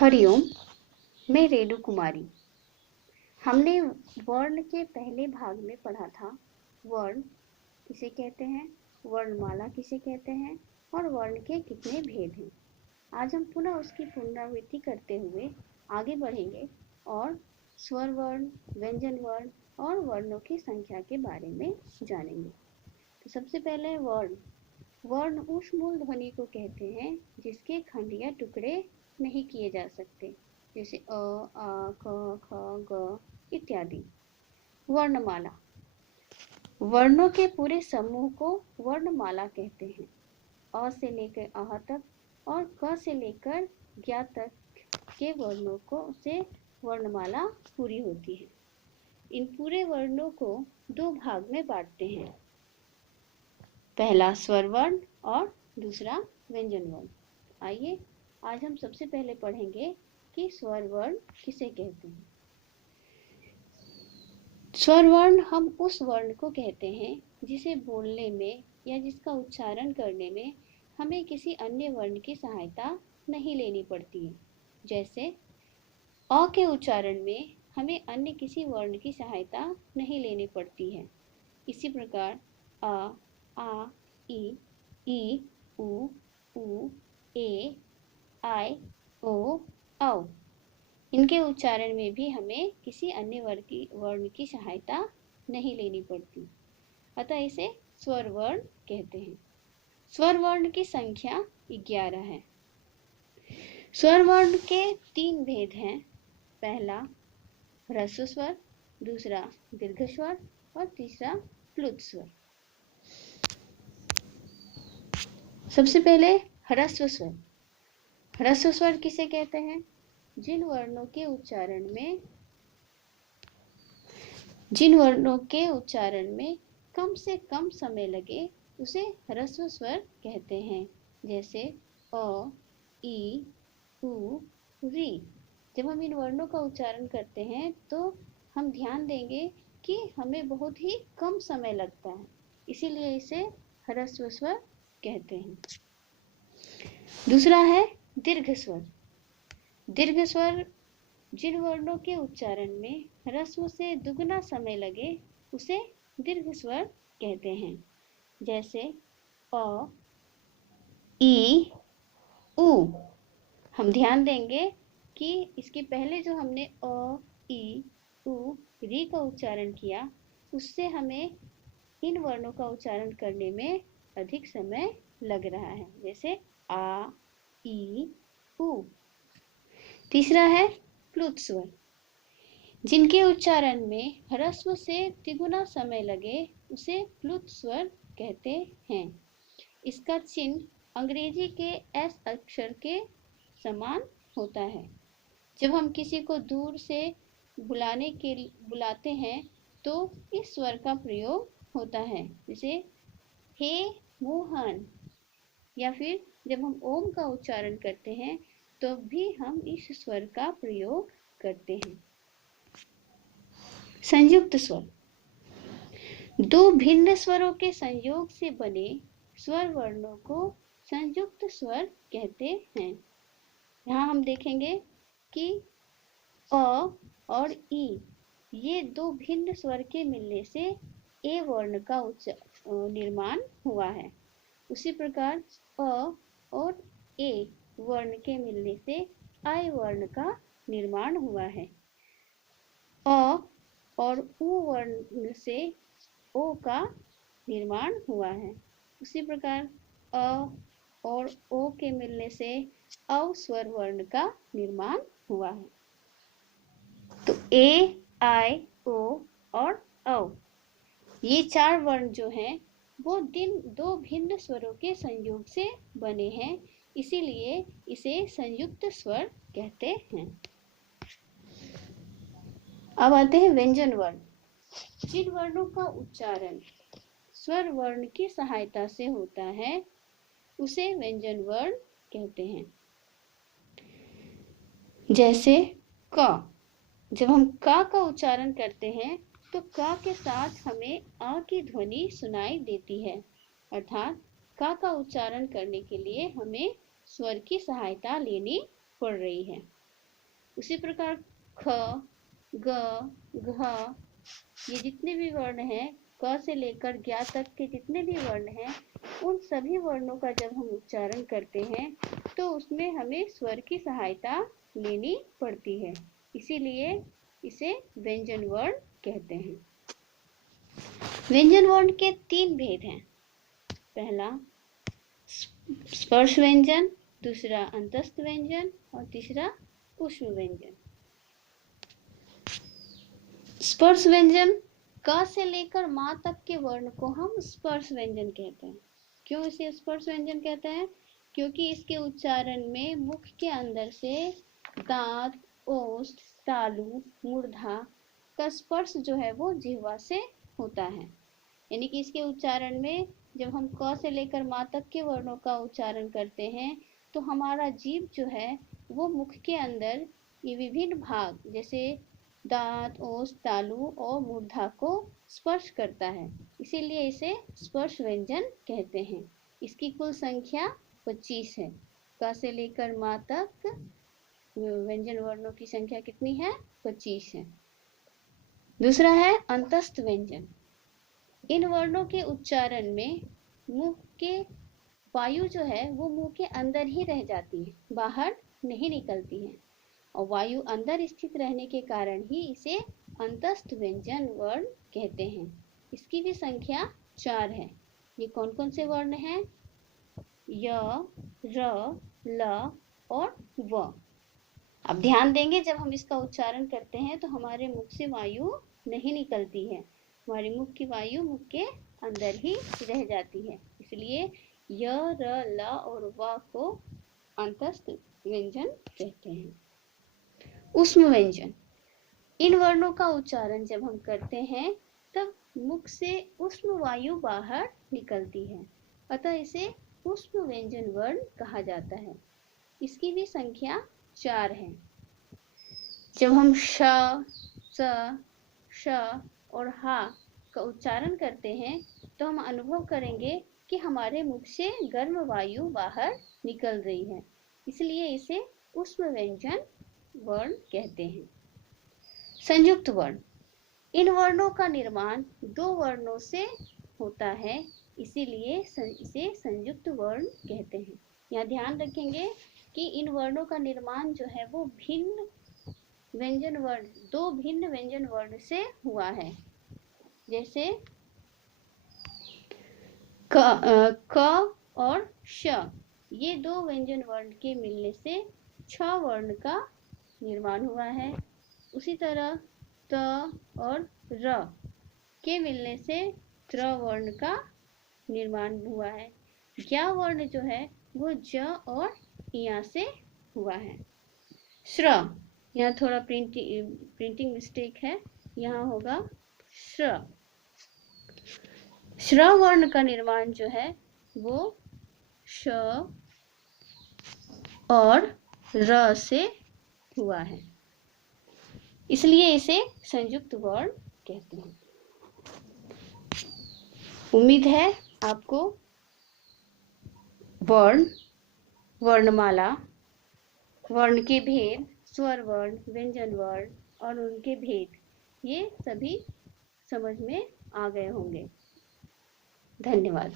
हरिओम। मैं रेणु कुमारी। हमने वर्ण के पहले भाग में पढ़ा था वर्ण किसे कहते हैं, वर्णमाला किसे कहते हैं और वर्ण के कितने भेद हैं। आज हम पुनः उसकी पुनरावृत्ति करते हुए आगे बढ़ेंगे और स्वर वर्ण, व्यंजन वर्ण और वर्णों की संख्या के बारे में जानेंगे। तो सबसे पहले वर्ण। वर्ण उस मूल ध्वनि को कहते हैं जिसके खंड या टुकड़े नहीं किए जा सकते, जैसे अ, आ, क, ख, ग इत्यादि। वर्णमाला। वर्णों के पूरे समूह को वर्णमाला कहते हैं। अ से लेकर आह तक और क से लेकर ज्ञ तक के वर्णों को से वर्णमाला पूरी होती है। इन पूरे वर्णों को दो भाग में बांटते हैं, पहला स्वर वर्ण और दूसरा व्यंजन वर्ण। आइए आज हम सबसे पहले पढ़ेंगे कि स्वर वर्ण किसे कहते हैं। स्वर वर्ण हम उस वर्ण को कहते हैं जिसे बोलने में या जिसका उच्चारण करने में हमें किसी अन्य वर्ण की सहायता नहीं लेनी पड़ती है। जैसे अ के उच्चारण में हमें अन्य किसी वर्ण की सहायता नहीं लेनी पड़ती है। इसी प्रकार अ, आ, ई, उ, ए, आई, ओ, औ इनके उच्चारण में भी हमें किसी अन्य वर्ण की सहायता नहीं लेनी पड़ती, अतः इसे स्वर वर्ण कहते हैं। स्वर वर्ण की संख्या 11 है। स्वर वर्ण के 3 भेद हैं, पहला ह्रस्व स्वर, दूसरा दीर्घ स्वर और तीसरा प्लुत स्वर। सबसे पहले ह्रस्व स्वर। ह्रस्व स्वर किसे कहते हैं? जिन वर्णों के उच्चारण में कम से कम समय लगे उसे ह्रस्व स्वर कहते हैं। जैसे अ, ई, उ, री। जब हम इन वर्णों का उच्चारण करते हैं तो हम ध्यान देंगे कि हमें बहुत ही कम समय लगता है, इसीलिए इसे ह्रस्व स्वर कहते हैं। दूसरा है दीर्घ स्वर। दीर्घ स्वर जिन वर्णों के उच्चारण में ह्रस्व से दुगना समय लगे उसे दीर्घ स्वर कहते हैं। जैसे अ, ई, उ। हम ध्यान देंगे कि इसके पहले जो हमने अ, ई, उ, री का उच्चारण किया उससे हमें इन वर्णों का उच्चारण करने में अधिक समय लग रहा है, जैसे आ, ई, उ। तीसरा है प्लुत स्वर। जिनके उच्चारण में ह्रस्व से तिगुना समय लगे उसे प्लुत स्वर कहते हैं। इसका चिन्ह अंग्रेजी के एस अक्षर के समान होता है। जब हम किसी को दूर से बुलाते हैं तो इस स्वर का प्रयोग होता है, जैसे हे मोहन। या फिर जब हम ओम का उच्चारण करते हैं तो भी हम इस स्वर का प्रयोग करते हैं। संयुक्त स्वर। दो भिन्न स्वरों के संयोग से बने स्वर वर्णों को संयुक्त स्वर कहते हैं। यहाँ हम देखेंगे कि अ और ई ये दो भिन्न स्वर के मिलने से ए वर्ण का निर्माण हुआ है। उसी प्रकार अ और ए वर्ण के मिलने से आई वर्ण का निर्माण हुआ है। अ और उ वर्ण से ओ का निर्माण हुआ है। उसी प्रकार अ और ओ के मिलने से औ स्वर वर्ण का निर्माण हुआ है। तो ए, आई, ओ और औ ये 4 वर्ण जो हैं वो दो भिन्न स्वरों के संयोग से बने हैं, इसीलिए इसे संयुक्त स्वर कहते हैं। अब आते हैं व्यंजन वर्ण। जिन वर्णों का उच्चारण स्वर वर्ण की सहायता से होता है उसे व्यंजन वर्ण कहते हैं। जैसे क। जब हम क का उच्चारण करते हैं तो क के साथ हमें अ की ध्वनि सुनाई देती है, अर्थात क का उच्चारण करने के लिए हमें स्वर की सहायता लेनी पड़ रही है। उसी प्रकार ख, ग, घ, ये जितने भी वर्ण हैं, क से लेकर ज्ञ तक के जितने भी वर्ण हैं, उन सभी वर्णों का जब हम उच्चारण करते हैं तो उसमें हमें स्वर की सहायता लेनी पड़ती है, इसीलिए इसे व्यंजन वर्ण कहते हैं। व्यंजन वर्ण के 3 भेद हैं। पहला स्पर्श व्यंजन, दूसरा अंतस्थ व्यंजन और तीसरा ऊष्म व्यंजन। स्पर्श व्यंजन, क से लेकर मां तक के वर्ण को हम स्पर्श व्यंजन कहते हैं। क्यों इसे स्पर्श व्यंजन कहते हैं? क्योंकि इसके उच्चारण में मुख के अंदर से दांत, ओष्ठ, तालु, मूर्धा का स्पर्श जो है वो जिह्वा से होता है। यानी कि इसके उच्चारण में जब हम क से लेकर मां तक के वर्णों का उच्चारण करते हैं तो हमारा जीभ जो है वो मुख के अंदर ये विभिन्न भाग जैसे दांत, ओष्ठ, तालु और मूर्धा को स्पर्श करता है, इसीलिए इसे स्पर्श व्यंजन कहते हैं। इसकी कुल संख्या 25 है। क से लेकर मां तक व्यंजन वर्णों की संख्या कितनी है? 25 है। दूसरा है अंतस्थ व्यंजन। इन वर्णों के उच्चारण में मुंह के वायु जो है वो मुंह के अंदर ही रह जाती है, बाहर नहीं निकलती है, और वायु अंदर स्थित रहने के कारण ही इसे अंतस्थ व्यंजन वर्ण कहते हैं। इसकी भी संख्या 4 है। ये कौन कौन से वर्ण हैं? य, र, ल और व। अब ध्यान देंगे, जब हम इसका उच्चारण करते हैं तो हमारे मुख से वायु नहीं निकलती है, हमारे मुख की वायु मुख के अंदर ही रह जाती है, इसलिए य, र, ल और व को अंतस्थ व्यंजन कहते हैं। ऊष्म व्यंजन, इन वर्णों का उच्चारण जब हम करते हैं तब मुख से ऊष्म वायु बाहर निकलती है, अतः इसे ऊष्म व्यंजन वर्ण कहा जाता है। इसकी भी संख्या 4 है। जब हम श, स, श और हा का उच्चारण करते हैं तो हम अनुभव करेंगे कि हमारे मुख से गर्म वायु बाहर निकल रही है, इसलिए इसे ऊष्म व्यंजन वर्ण कहते हैं। संयुक्त वर्ण, इन वर्णों का निर्माण 2 वर्णों से होता है, इसीलिए इसे संयुक्त वर्ण कहते हैं। यहाँ ध्यान रखेंगे कि इन वर्णों का निर्माण जो है वो भिन्न व्यंजन वर्ण, 2 भिन्न व्यंजन वर्ण से हुआ है। जैसे क और श, ये 2 व्यंजन वर्ण के मिलने से 6 वर्ण का निर्माण हुआ है। उसी तरह त और र के मिलने से त्र वर्ण का निर्माण हुआ है। ज्ञ वर्ण जो है वो ज और य से हुआ है। श्र, यहाँ थोड़ा प्रिंटिंग मिस्टेक है, यहाँ होगा श्र। श्र वर्ण का निर्माण जो है वो श और र से हुआ है, इसलिए इसे संयुक्त वर्ण कहते हैं। उम्मीद है आपको वर्ण, वर्णमाला, वर्ण के भेद, स्वर वर्ण, व्यंजन वर्ण और उनके भेद, ये सभी समझ में आ गए होंगे। धन्यवाद।